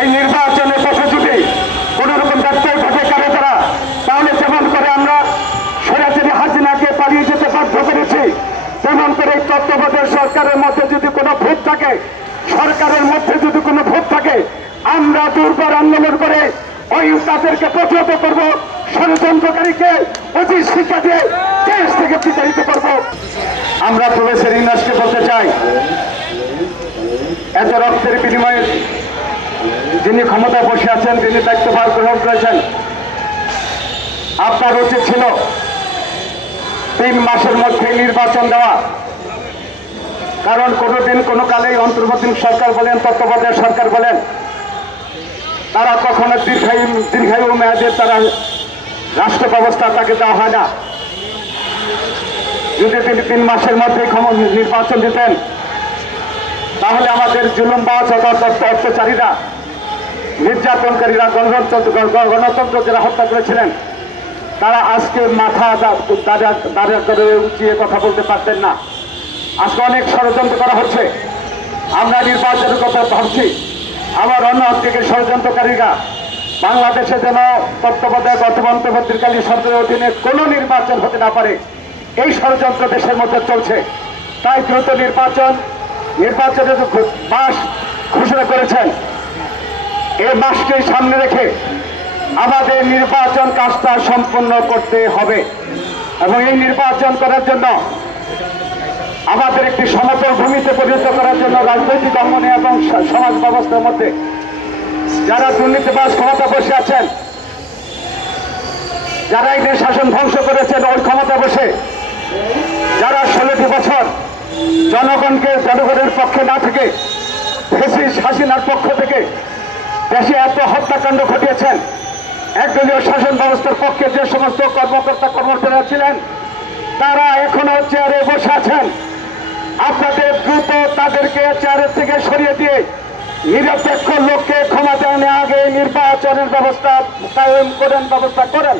এই নির্বাচনের পথে যদি কোন রকম ব্যত্যয় ঘটে কারো দ্বারা, তাহলে যেমন করে আমরা সরাসরি হাসিনাকে পালিয়ে যেতে বাধ্য করেছি, তেমন করে এই তত্ত্বাবধায়ক সরকারের মধ্যে যদি কোনো ভূত থাকে, সরকারের মধ্যে যদি কোনো ভূত থাকে, আমরা দুর্বার আন্দোলন করে ওই তাদেরকে প্রতিহত করব, ষড়যন্ত্রকারীকে উচিত শিক্ষা দিয়ে দেশ থেকে বিতাড়িত করব। আমরা প্রবেশের ইন্ডাস্ট্রি বলতে চাই, এত রক্তের বিনিময়ে যিনি ক্ষমতায় বসে আছেন, তিনি দায়িত্বভার গ্রহণ করেছেন, আপনার উচিত ছিল 3 মাসের মধ্যে নির্বাচন দেওয়া। কারণ কোনোদিন কোনো কালেই অন্তর্বর্তী সরকার বলেন, তত্ত্বাবধায়ক সরকার বলেন, তারা কখনো দীর্ঘায়ু মেয়াদে তারা রাষ্ট্র ব্যবস্থা তাকে দেওয়া হয় না। যদি তিনি 3 মাসের মধ্যে নির্বাচন দিতেন, তাহলে আমাদের জুলুমবাজ অত্যাচারীরা, নির্যাতনকারীরা, গণতন্ত্র যারা হত্যা করেছিলেন, তারা আজকে মাথা দাঁড়া করে উঁচিয়ে কথা বলতে পারতেন না। আজকে অনেক ষড়যন্ত্র করা হচ্ছে। আমরা নির্বাচনের কথা ভাবছি, আবার অন্য দিকে ষড়যন্ত্রকারীরা বাংলাদেশে যেন তত্ত্বাবধায়ক অথবা অন্তর্বর্তীকালীন সরকারের অধীনে কোনো নির্বাচন হতে না পারে, এই ষড়যন্ত্র দেশের মধ্যে চলছে। তাই দ্রুত নির্বাচনের মাস ঘোষণা করেছেন। এই মাসকে সামনে রেখে আমাদের নির্বাচন কাজটা সম্পন্ন করতে হবে এবং এই নির্বাচন করার জন্য আমাদের একটি সমতল ভূমিতে পরিণত করার জন্য রাজনৈতিক অঙ্গনে এবং সমাজ ব্যবস্থার মধ্যে যারা দুর্নীতিবাজ ক্ষমতা বসে আছেন, যারা এই দেশ শাসন ধ্বংস করেছেন ওই ক্ষমতা বসে, যারা 16টি বছর জনগণের পক্ষে না থেকে হাসিনার পক্ষ থেকে দেশে এত হত্যাকাণ্ড ঘটিয়েছেন, একদলীয় শাসন ব্যবস্থার পক্ষে যে সমস্ত কর্মকর্তারা ছিলেন, তারা এখনো চেয়ারে বসে আছেন। আপনাদের দ্রুত তাদেরকে চেয়ারের থেকে সরিয়ে দিয়ে নিরপেক্ষ লোককে ক্ষমতায় আনে আগে নির্বাচনের ব্যবস্থা করেন।